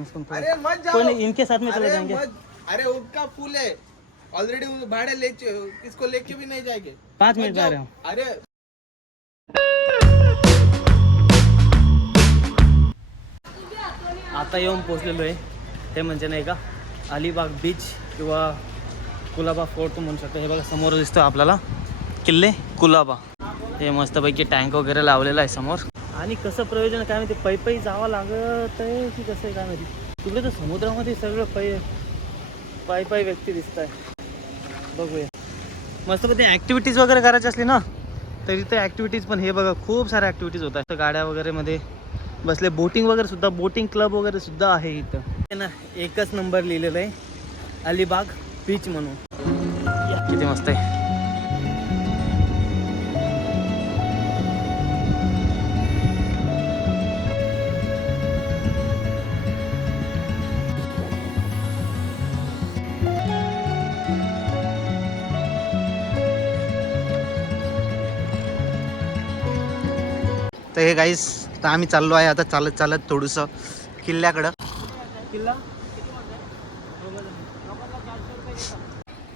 अरे मत जाओ. कोई नहीं, इनके साथ में चले अरे जाएंगे? मत- अरे उनका फूल है। ऑलरेडी भाड़े ले इसको लेके भी नहीं जाएंगे। पाच मिनिट जाओ. रहे हो। अरे आता येऊन पोचलेलो आहे. ते म्हणजे नाही का अलिबाग बीच किंवा कुलाबा फोर्ट म्हणू शकतो. हे बघा समोर दिसतो आपल्याला. किल्ले कुलाबा. हे मस्तपैकी टँक वगैरे लावलेला आहे समोर. आणि कसं प्रयोजन काय माहिती पै पै जावं लागत आहे की कसं आहे काय माहिती. तिकडे तर समुद्रामध्ये सगळं पै पाय पाय व्यक्ती दिसत आहे. बघूया. मस्त पण ते ॲक्टिव्हिटीज वगैरे करायची असली ना तर इथे ॲक्टिव्हिटीज पण हे बघा खूप साऱ्या ॲक्टिव्हिटीज होतात तर गाड्या वगैरे मध्ये बसले. बोटिंग वगैरे सुद्धा बोटिंग क्लब वगैरे सुद्धा आहे इथं. हे ना एकच नंबर लिहिलेलं आहे. अलिबाग बीच म्हणून. किती मस्त आहे. तर हे गाईस तर आम्ही चाललो आहे आता चालत चालत थोडंसं किल्ल्याकडं. किल्ला?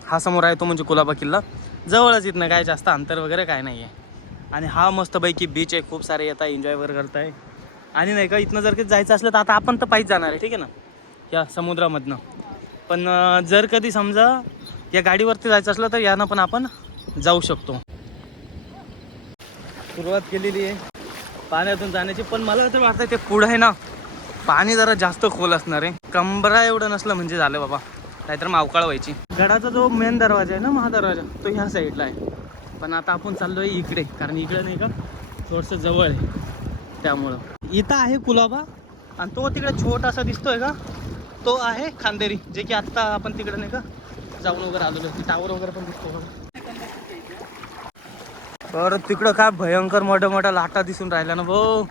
हा समोर आहे तो म्हणजे कुलाबा किल्ला. जवळच इथनं काय जास्त अंतर वगैरे काय नाही आहे आणि हा मस्तपैकी बीच आहे खूप सारे येतात एन्जॉय वगैरे करताय. आणि नाही का इथनं जर कधी जायचं असलं तर आता आपण तर पायीच जाणार आहे ठीक आहे ना? या समुद्रामधनं. पण जर कधी समजा या गाडीवरती जायचं असलं तर यानं पण आपण जाऊ शकतो. सुरुवात केलेली आहे. पाण्यातून जाण्याची पण मला तर वाटतं ते पुढं आहे ना पाणी जरा जास्त खोल असणार आहे. कंबरा एवढं नसलं म्हणजे झालं बाबा. नाहीतर मावकाळ व्हायची. गडाचा जो मेन दरवाजा आहे ना महादरवाजा तो ह्या साईडला आहे. पण आता आपण चाललोय इकडे कारण इकडे नाही का थोडंसं जवळ आहे. त्यामुळं. इथं आहे कुलाबा आणि तो तिकडे छोटासा दिसतोय का? तो आहे खांदेरी जे की आत्ता आपण तिकडे नाही का जाऊन वगैरे आलेलो आहे. टावर वगैरे पण दिसतो बघा. तर तिकडं काय भयंकर मोठ्या मोठ्या लाटा दिसून राहिल्या ना भाऊ.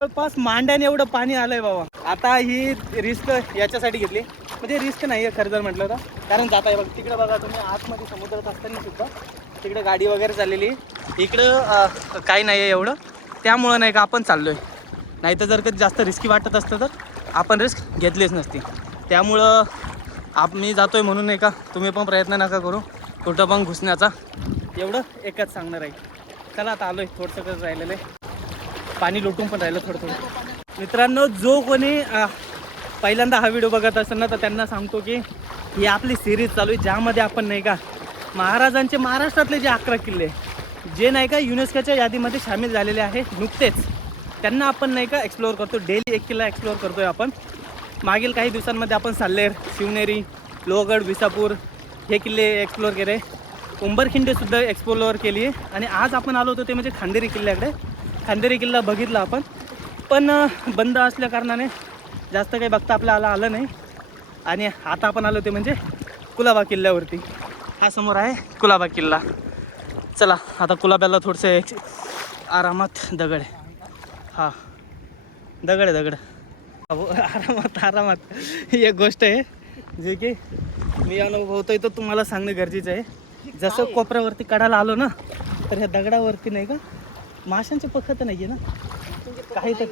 जवळपास मांड्याने एवढं पाणी आलंय बाबा. आता ही रिस्क याच्यासाठी घेतली. म्हणजे रिस्क नाही आहे खरं जर म्हटलं तर. कारण जात आहे बघ तिकडे बघा तुम्ही आतमध्ये समुद्रात असताना सुद्धा तिकडे गाडी वगैरे चाललेली. आहे. इकडं काही नाही आहे एवढं. त्यामुळं नाही का आपण चाललोय. आहे नाहीतर जर कधी जास्त रिस्की वाटत असतं तर आपण रिस्क घेतलीच नसती. त्यामुळं आप मी जातोय म्हणून नाही का तुम्ही पण प्रयत्न नका करू. कुठं पण घुसण्याचा. एवढं एकच सांगणार आहे. चला आता आलोय थोडंसं कसं राहिलेलं आहे. पाणी लुटून पण राहिलं थोडं थोडं. मित्रांनो जो कोणी पहिल्यांदा हा व्हिडिओ बघत असेल ना तर त्यांना सांगतो की ही आपली सिरीज चालू आहे ज्यामध्ये आपण नाही का महाराजांचे महाराष्ट्रातले जे अकरा किल्ले जे नाही का युनेस्कोच्या यादीमध्ये सामील झालेले आहे नुकतेच. त्यांना आपण नाही का एक्सप्लोअर करतो डेली एक किल्ला एक्सप्लोअर करतोय आपण. मागील काही दिवसांमध्ये आपण साल्लेर शिवनेरी लोहगड विसापूर हे किल्ले एक्सप्लोअर केले. उंबरखिंडेसुद्धा एक्सप्लोअर केली आहे. आणि आज आपण आलो होतो ते म्हणजे खांदेरी किल्ल्याकडे. खांदेरी किल्ला बघितला आपण. पण बंद असल्या कारणाने जास्त काही बघता आपल्या आला आलं नाही. आणि आता आपण आलो ते म्हणजे कुलाबा किल्ल्यावरती. हा समोर आहे कुलाबा किल्ला. चला आता कुलाब्याला थोडंसं एक आरामात दगड आहे. हा. दगड आहे दगड. अहो, आरामात आरामात. ही एक गोष्ट आहे जे की मी अनुभवतोय तर तुम्हाला सांगणं गरजेचं आहे. जसं कोपऱ्यावरती कडायला आलो ना तर ह्या दगडावरती नाही का माशांचे तर नाही आहे ना काही तर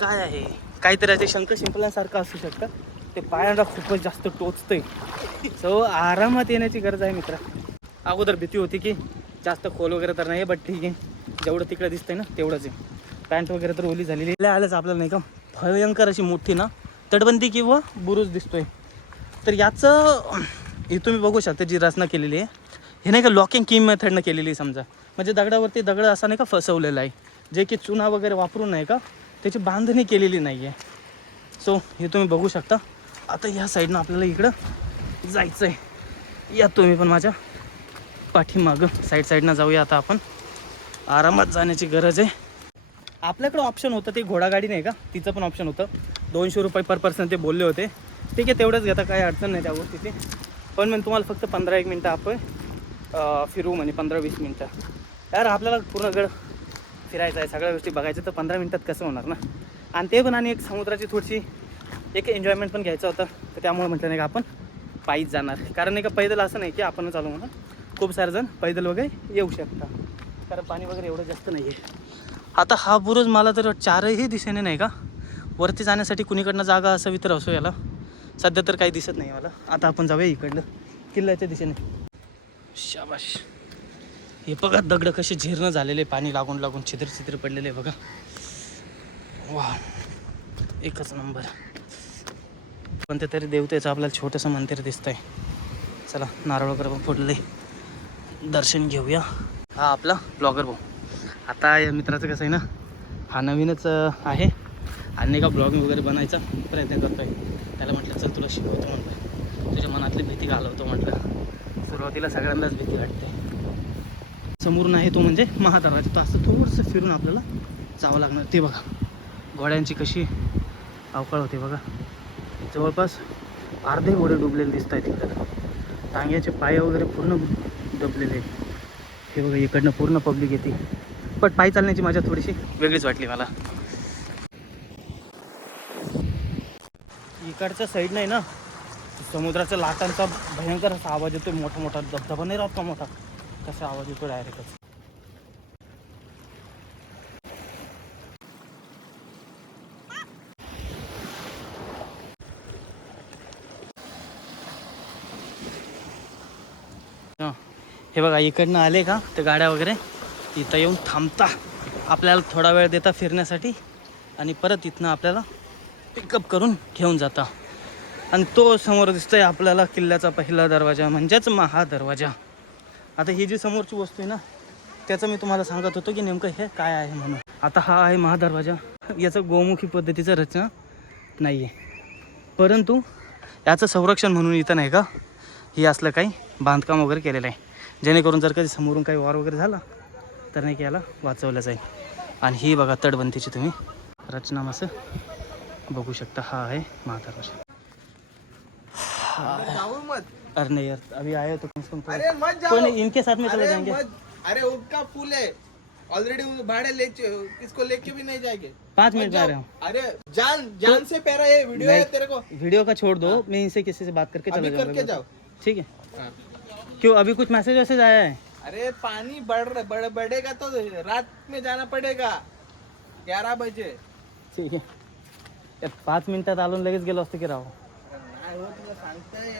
काय आहे? काहीतरी असे शंख शिंपल्यासारखं असू शकतं. ते पायांना खूपच जास्त टोचतंय. सो आरामात येण्याची गरज आहे मित्रा. अगोदर भीती होती की जास्त खोल वगैरे तर नाही बट ठीक आहे. जेवढं तिकडे दिसतंय ना तेवढंच आहे. पॅन्ट वगैरे तर ओली झालेली. आलंच आपल्याला नाही का? भयंकर अशी मोठी ना तटबंदी किंवा बुरुज दिसतोय. तर याचं हे तुम्ही बघू शकता जी रचना केलेली आहे. हे नाही का लॉकिंग की मेथडनं केलेली आहे समजा. म्हणजे दगडावरती दगड असा नाही का फसवलेला आहे. जे की चुना वगैरे वापरून नाही का त्याची बांधणी केलेली नाही आहे सो हे तुम्ही बघू शकता. आता या साईडनं आपल्याला इकडं जायचं आहे या तुम्ही पण माझ्या पाठीमागं. साईड साईडनं जाऊया आता आपण. आरामात जाण्याची गरज आहे. आपल्याकडं ऑप्शन होतं ते घोडागाडी नाही का? तिचं पण ऑप्शन होतं. दोनशे रुपये पर पर्सन ते बोलले होते. ठीक आहे तेवढंच घेता काही अडचण नाही त्यावर तिथे पण मग तुम्हाला फक्त पंधरा एक मिनटं आपण फिरू म्हणे पंधरा वीस मिनटं. यार आपल्याला पूर्ण गड फिरायचं आहे सगळ्या गोष्टी बघायचं तर पंधरा मिनटात कसं होणार ना? आणि ते पण आणि एक समुद्राची थोडीशी एक एन्जॉयमेंट पण घ्यायचं होतं तर त्यामुळे म्हटलं नाही का आपण पायीच जाणार. कारण नाही का पैदल असं नाही की आपण चालू म्हणून खूप सारे जण पैदल वगैरे येऊ शकता कारण पाणी वगैरे एवढं जास्त नाही आहे आता हा बुरुज मला तर चारही दिशेने नाही का वरती जाण्यासाठी कुणीकडनं जागा असावी तर असो याला. सध्या तर काही दिसत नाही मला. आता आपण जाऊया इकडलं किल्ल्याच्या दिशेने. शाबाश. हे बघा दगड कसे झिरणं झालेले पाणी लागून लागून छिद्र छिद्र पडलेले बघा. वा एकच नंबर. कोणत्या तरी देवतेचं आपल्याला छोटंसं मंदिर दिसतंय. चला नारळ वगैरे पण फोडले. दर्शन घेऊया. हा आपला ब्लॉगर भाऊ. आता या मित्राचं कसं आहे ना हा नवीनच आहे. आणि का ब्लॉगिंग वगैरे बनायचा प्रयत्न करतोय. त्याला म्हटलं चल तुला शिकवतो म्हटलं तुझ्या मनातली भीती घालवतो म्हटलं. सुरुवातीला सगळ्यांनाच भीती वाटते. समोरून आहे तो म्हणजे महादरवाजा. तो असं थोडंसं फिरून आपल्याला जावं लागणार. ते बघा. घोड्यांची कशी अवकाळ होते बघा. जवळपास अर्धे घोडे डुबलेले दिसत आहेत तिकडं टांग्याचे पाय वगैरे पूर्ण डबलेले आहेत. हे बघा इकडनं पूर्ण पब्लिक येते. पण पायी चालण्याची मजा थोडीशी वेगळीच वाटली मला. इकडच्या साईड नाही ना? समुद्राच्या लाटांचा भयंकर असा आवाज येतोय मोठा मोठा धबधबा नाही राहतो मोठा? कसा आवाज येतो डायरेक्टच हे बघा इकडनं आले का? ते गाड्या वगैरे इथं येऊन थांबता. आपल्याला थोडा वेळ देता फिरण्यासाठी आणि परत इथनं आपल्याला पिकअप करून घेऊन जाता. आणि तो समोर दिसतोय आपल्याला किल्ल्याचा पहिला दरवाजा म्हणजेच महादरवाजा. आता ही जी समोरची वस्तू आहे ना त्याचं मी तुम्हाला सांगत होतो की नेमकं हे काय आहे म्हणून. आता हा आहे महादरवाजा. याचं गोमुखी पद्धतीचं रचना नाही आहे परंतु याचं संरक्षण म्हणून इथं नाही का हे असलं काही बांधकाम वगैरे केलेलं आहे. जेणेकरून जर कधी समोरून काही वार वगैरे झाला तर नाही की याला वाचवलं जाईल. आणि ही बघा तटबंदीची तुम्ही रचना मस्त. बघू शकता हा आहे मत। अरे नहीं यार अभी आए तो कम से कम थोड़ा- अरे मत जाओ। कोई नहीं इनके साथ में चले जाएँगे। अरे उसका पुल है। ऑलरेडी भाड़े ले किसको लेके भी नहीं जाएँगे। पाँच मिनट जाओ। रहे हूँ। अरे जान जान से प्यारा ये वीडियो है तेरे को। वीडियो का छोड़ दो मैं इनसे किसी से बात करके चला करके जाओ। ठीक है। हाँ। क्यों अभी कुछ मैसेज वैसेज आया है? अरे पानी बढ़ रहा- बढ़ बढ़ेगा तो रात में जाना पड़ेगा। ग्यारह बजे। ठीक आहे पाच मिनिटात आलो आणि लगेच गेलो असतो की राव? हो,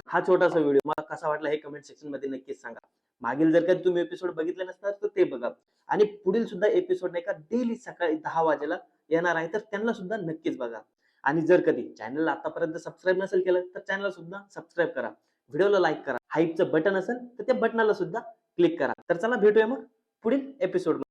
हा छोटासा व्हिडिओ. मला कसा वाटला हे कमेंट सेक्शनमध्ये नक्कीच सांगा. मागील जर कधी तुम्ही एपिसोड बघितले नसणार तर ते बघा. आणि पुढील सुद्धा एपिसोड नाही का डेली सकाळी दहा वाजेला येणार आहे तर त्यांना सुद्धा नक्कीच बघा. आणि जर कधी चॅनलला आतापर्यंत सबस्क्राईब नसेल केलं तर चॅनलला सुद्धा सबस्क्राईब करा. व्हिडिओला लाईक करा. हाईपचं बटन असेल तर त्या बटनाला सुद्धा क्लिक करा. तर चला भेटूया मग पुढील एपिसोड